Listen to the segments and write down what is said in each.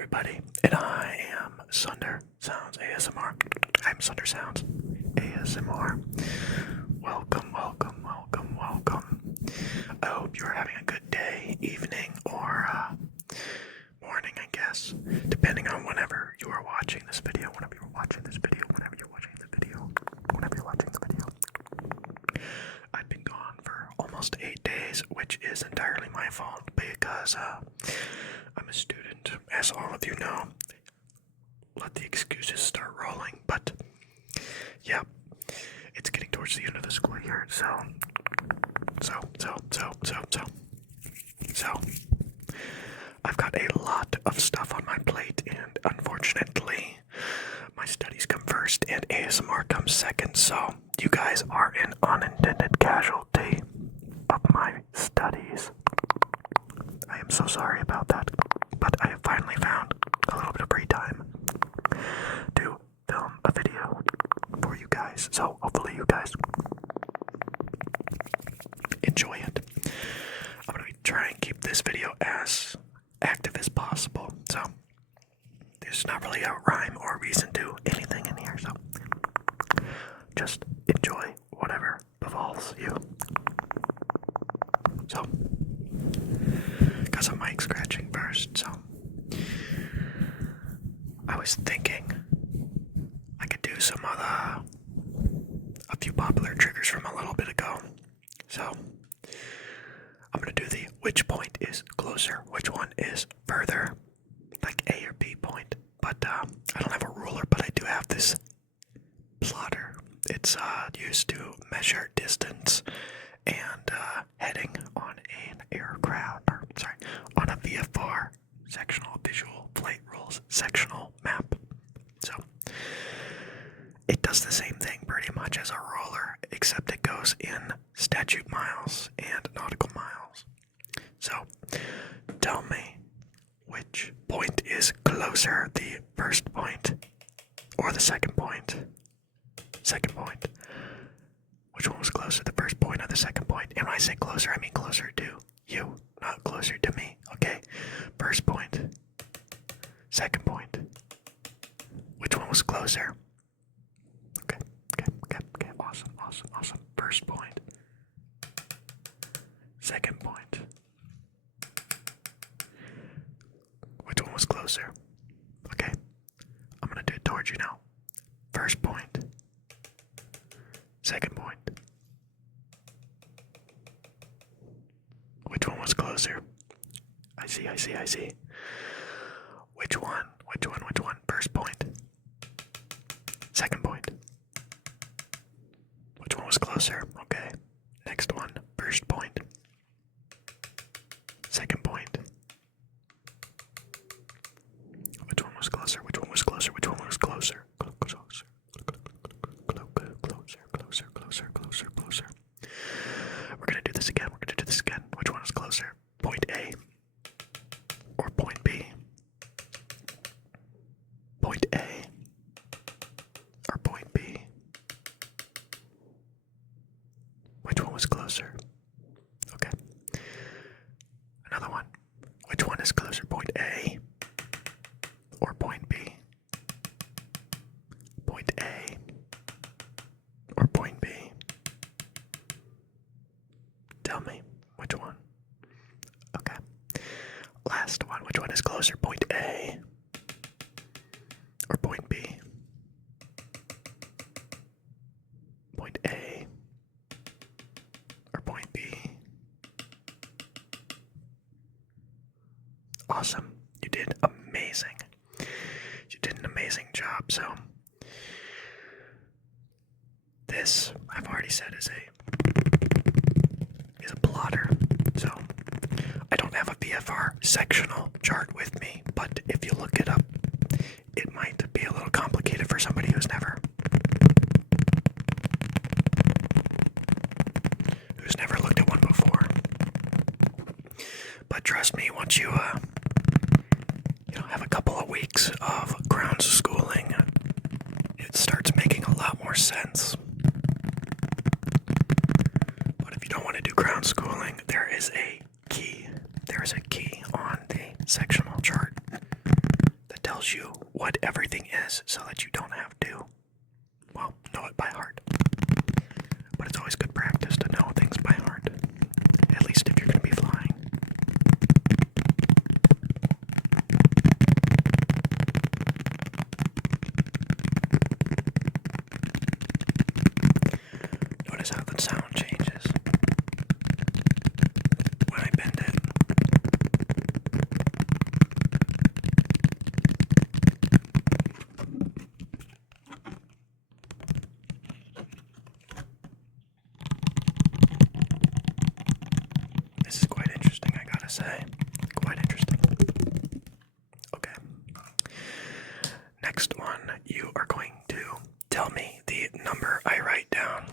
everybody, and I am Sunder Sounds ASMR. I'm Sunder Sounds ASMR. Welcome, welcome, welcome, welcome. I hope you're having a good day, evening, or morning, I guess, depending on whenever you are watching this video, whenever you're watching this video. I've been gone for almost 8 days, which is entirely my fault because I'm a student, as all of you know. Let the excuses start rolling, but yeah, it's getting towards the end of the school year, so I've got a lot of stuff on my plate, and unfortunately, my studies come first and ASMR comes second, so you guys are an unintended casualty of my studies. I am so sorry about that, but I have finally found a little bit of free time to film a video for you guys, so hopefully you guys enjoy it. I'm going to try and keep this video as active as possible, so there's not really a rhyme or reason to anything in here, so just enjoy whatever befalls you. So, got some mic scratching first, so I was thinking I could do some of a few popular triggers from a little bit ago. So, I'm going to do the which point is closer, which one is further, like A or B point. But I don't have a ruler, but I do have this plotter. It's used to measure distance and heading on an aircraft, on a VFR, sectional visual flight rules sectional map. So it does the same thing pretty much as a ruler, except it goes in statute miles and nautical miles. So tell me, which point is closer, the first point or the second point? Second point. Which one was closer, the first point or the second point? And when I say closer, I mean closer to you, not closer to me, okay? First point. Second point. Which one was closer? Okay. Awesome. First point. Second point. Which one was closer? Okay. I'm gonna do it towards you now. First point. Second point. Which one was closer? I see. Which one? First point. Second point. Which one was closer? Okay. Next one. First point. Second point. Which one was closer? Which one was closer? We're gonna do this again. Which one is closer? Point A or point B? Point A or point B? Which one was closer? Okay. Another one. Which one is closer? Point A or point B? Point A or point B? Tell me, which one? Okay. Last one. Which one is closer? Point A or point B? Point A or point B? Awesome. You did amazing. You did an amazing job. So, this, I've already said, is a plotter. So, I don't have a VFR sectional chart with me, but if you look it up, it might be a little complicated for somebody who's never looked at one before. But trust me, once you have a couple of weeks of ground schooling, it starts making a lot more sense. But if you don't want to do ground schooling, there is a key on the sectional chart what everything is so that you don't have to, well, know it by heart. But it's always good practice to know things by heart, at least if you're going to be flying. Notice how the sound changes when I bend it. This is quite interesting, I gotta say. Quite interesting. Okay. Next one, you are going to tell me the number I write down.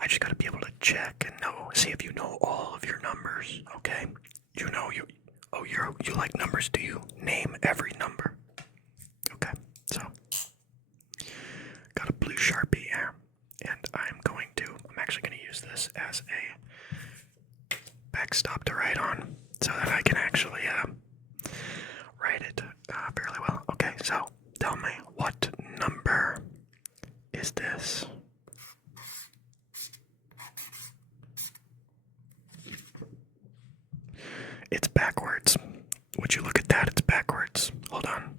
I just gotta be able to check and see if you know all of your numbers, okay? You like numbers, do you name every number? Okay, so, got a blue Sharpie here, and I'm actually gonna use this as a backstop to write on, so that I can actually, write it, fairly well. Okay, so, tell me, what number is this? It's backwards. Would you look at that? It's backwards. Hold on.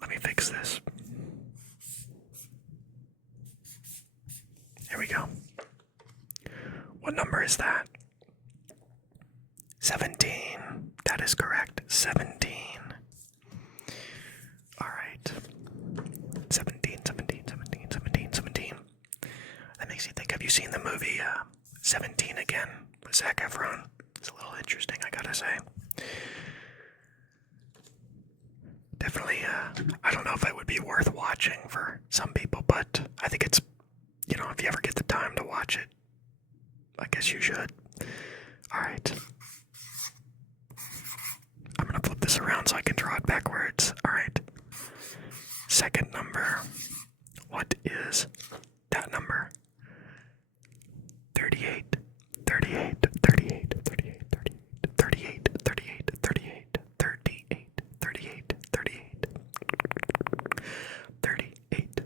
Let me fix this. Here we go. What number is that? 17. That is correct. 17. Alright. 17. That makes you think, have you seen the movie 17 Again with Zac Efron? It's a little interesting, I gotta say. Definitely, I don't know if it would be worth watching for some people, but I think it's, if you ever get the time to watch it, I guess you should. Alright. I'm gonna flip this around so I can draw it backwards. Alright. Second number. What is that number? 38. 38. 38. 38. 38. 38. 38. 38. 38. 38. 38.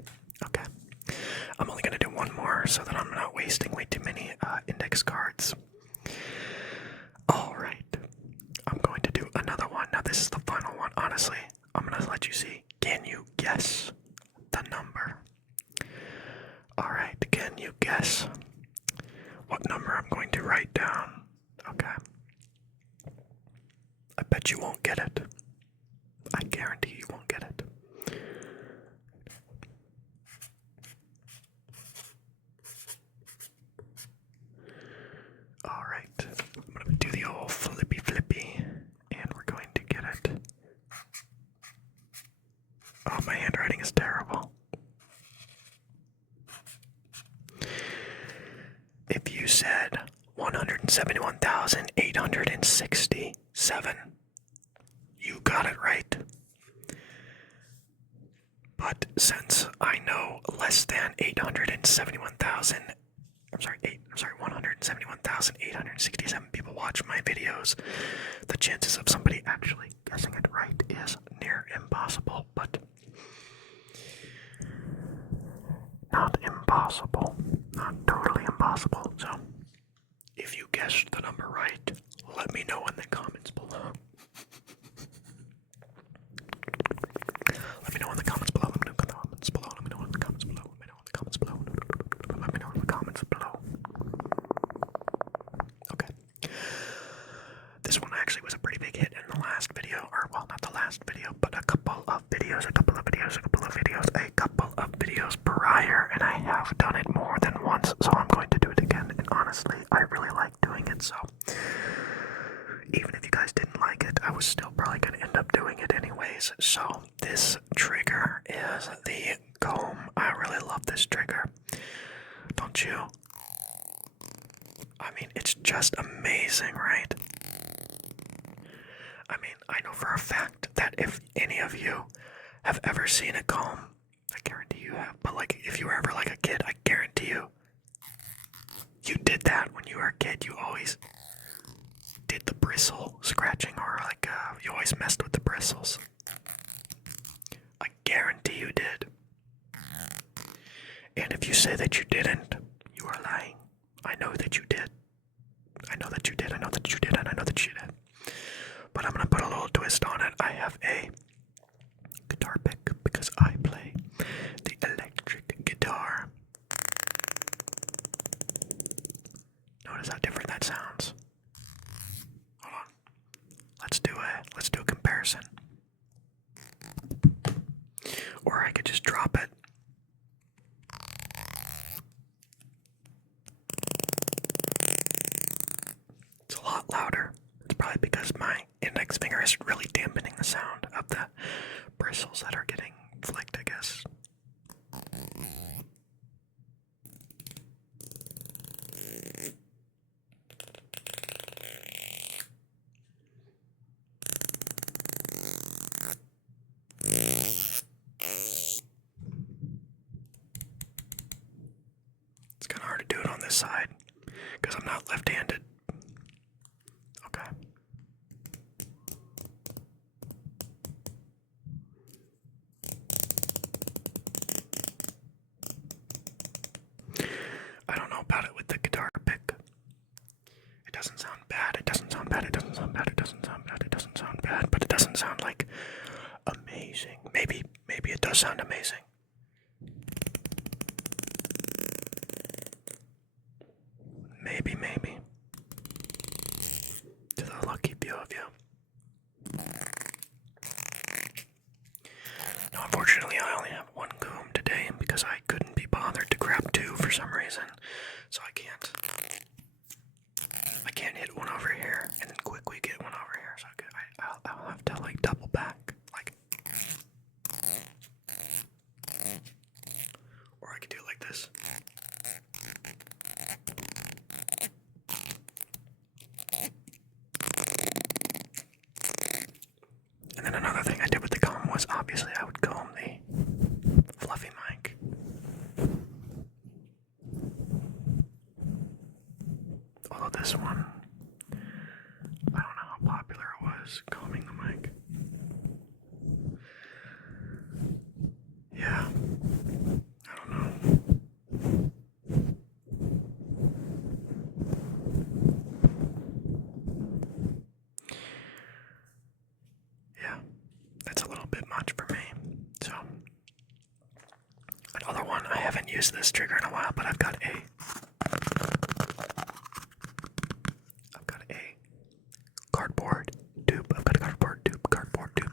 Okay. I'm only gonna do one more so that I'm not wasting way too many index cards. Alright. I'm going to do another one. Now this is the final one. Honestly, I'm gonna let you see. Can you guess the number? Alright, can you guess what number I'm going to write down? Okay. I bet you won't get it. I guarantee you won't get it. Alright, I'm gonna do the old flippy, and we're going to get it. Oh, my handwriting is terrible. If you said 171,867, you got it right. But since I know less than 171,867 people watch my videos, the chances of somebody actually guessing it right is near impossible, but not impossible. Not totally impossible. So, if you guessed the number right, let me know in the comments below. Let me know in the comments below. Let me know in the comments below. Let me know in the comments below. Let me know in the comments below. Let me know in the comments below. Okay. This one actually was a pretty big hit in the last video, or well, not the last video, but a couple of videos prior, and I have done it more than once, so I'm going to do it again. And honestly, I really like doing it, so even if you guys didn't like it, I was still probably going to end up doing it anyways. So this trigger is the comb. I really love this trigger. Don't you? I mean, it's just amazing, right? I mean, I know for a fact that if any of you have ever seen a comb, I guarantee you have, but like, if you were ever like a kid, I guarantee you did that when you were a kid. You always did the bristle scratching, or like, you always messed with the bristles. guarantee you did. And if you say that you didn't, you are lying. I know that you did. I know that you did. I know that you did. And I know that you did. But I'm gonna put a little twist on it. I have a guitar pick because I play the electric guitar. Notice how different that sounds. Hold on. Let's do a comparison. Or I could just drop it. It's a lot louder. It's probably because my index finger is really dampening the sound of the bristles that are getting flicked, I guess. It's kind of hard to do it on this side because I'm not left-handed. Okay. I don't know about it with the guitar pick. It doesn't sound bad. It doesn't sound bad. It doesn't sound bad. It doesn't sound bad. It doesn't sound bad. But it doesn't sound like amazing. Maybe it does sound amazing. Maybe. To the lucky few of you. No, unfortunately, I only have one comb today because I couldn't be bothered to grab two for some reason. So I can't hit one over here and then quickly get one over here. So I'll have to like double back, like, or I could do it like this. And then another thing I did with the comb was obviously I would comb the fluffy mic. Although this one, I don't know how popular it was combing the mic. Yeah, I don't know. Yeah, that's a little bit much for me. So, another one, I haven't used this trigger in a while, but I've got a cardboard tube. I've got a cardboard tube. I've got a cardboard tube.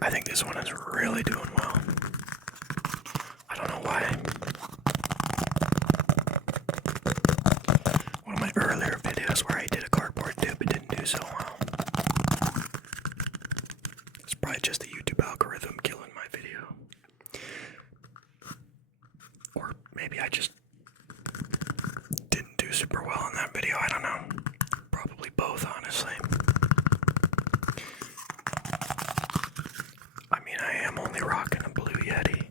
I think this one is really doing well. I don't know why. One of my earlier videos where I did a cardboard tube, it didn't do so well. It's probably just the YouTube algorithm killing my video. Or maybe I just didn't do super well in that video, I don't know. Probably both, honestly. I mean, I am only rocking a Blue Yeti.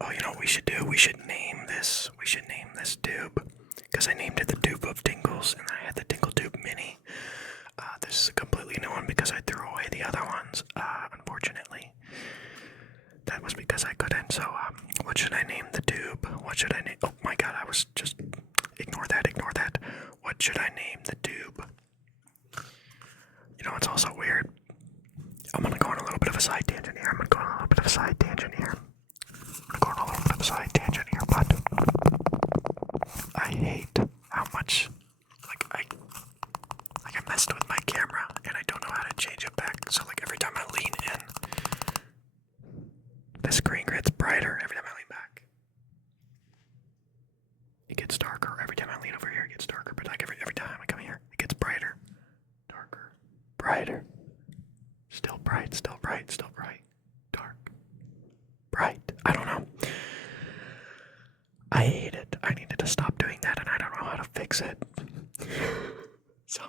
Oh, you know what we should do? We should name this tube. Because I named it the Tube of Tingles, and I had the Tingle Tube Mini. This is a completely new one because I threw away the other ones, unfortunately. That was because I couldn't, so, what should I name the tube? What should I name? Oh my god, I was just... Ignore that. What should I name the tube? You know, it's also weird. I'm gonna go on a little bit of a side tangent here, but I hate how much, I messed with my camera, and I don't know change it back. So like every time I lean in, the screen gets brighter. Every time I lean back, it gets darker. Every time I lean over here, it gets darker. But like every time I come here, it gets brighter, darker, brighter, still bright, still bright, still bright, dark, bright. I don't know. I hate it. I needed to stop doing that, and I don't know how to fix it. So,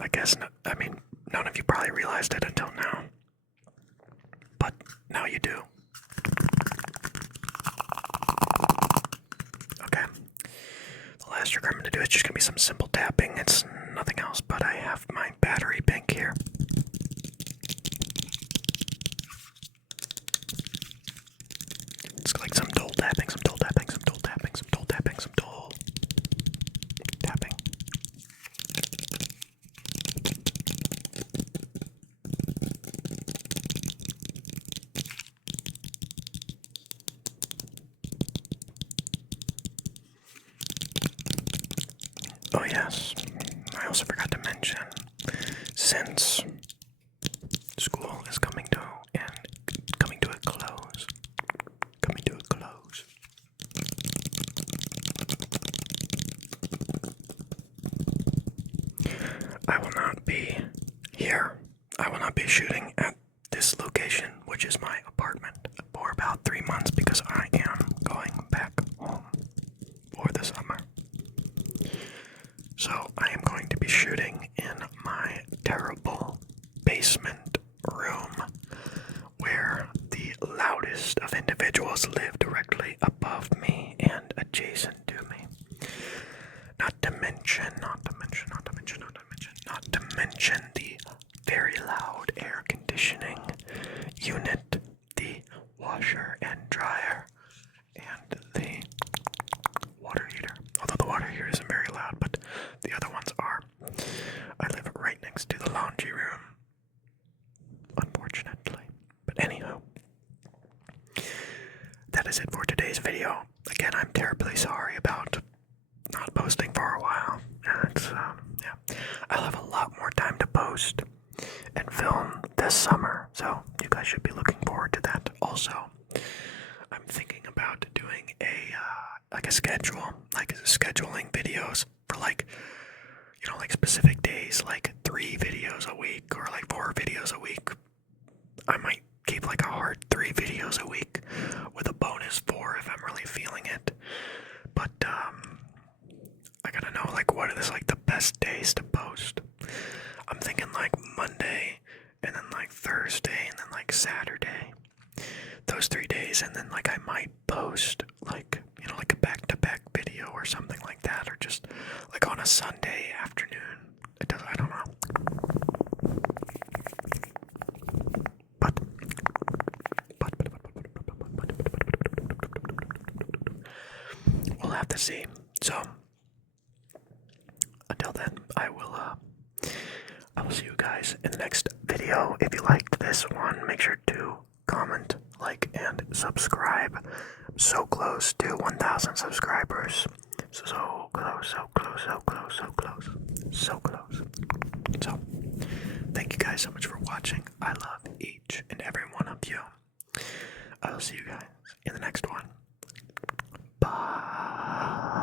I guess, I mean, none of you probably realized it until now. But now you do. Okay. The last trick I'm going to do is just going to be some simple tapping. It's nothing else, but I have my battery bank here. It's like some dull tapping, some dull tapping, some dull tapping, some dull tapping, some dull tapping. Oh yes, I also forgot to mention, since school is coming to a close, I will not be here. I will not be shooting at this location, which is my apartment, for about 3 months because I am going back home for the summer. So I am going to be shooting in my terrible basement room where the loudest of individuals live directly above me and adjacent to me. Not to mention the very loud air conditioning unit, the washer and dryer, and the water heater. Although the water heater isn't very loud, but the other ones are. I live right next to the laundry room, unfortunately. But anyhow, that is it for today's video. Again, I'm terribly sorry about not posting for a while. It's, yeah. I'll have a lot more time to post and film this summer, so you guys should be looking forward to that. Also, I'm thinking about doing a schedule, like scheduling videos for like specific days, like 3 videos a week or like 4 videos a week. I might keep like a hard 3 videos a week with a bonus 4 if I'm really feeling it. But I gotta know like what is like the best days to post. I'm thinking like Monday, and then like Thursday, and then like Saturday. Those 3 days, and then like I might post like like a back-to-back video or something like that, or just like on a Sunday afternoon. I don't know. But we'll have to see. So until then, I will see you guys in the next video. If you liked this one, make sure to comment, like, and subscribe. So close to 1,000 subscribers. So close, so close, so close, so close, so close. So, thank you guys so much for watching. I love each and every one of you. I will see you guys in the next one. Bye.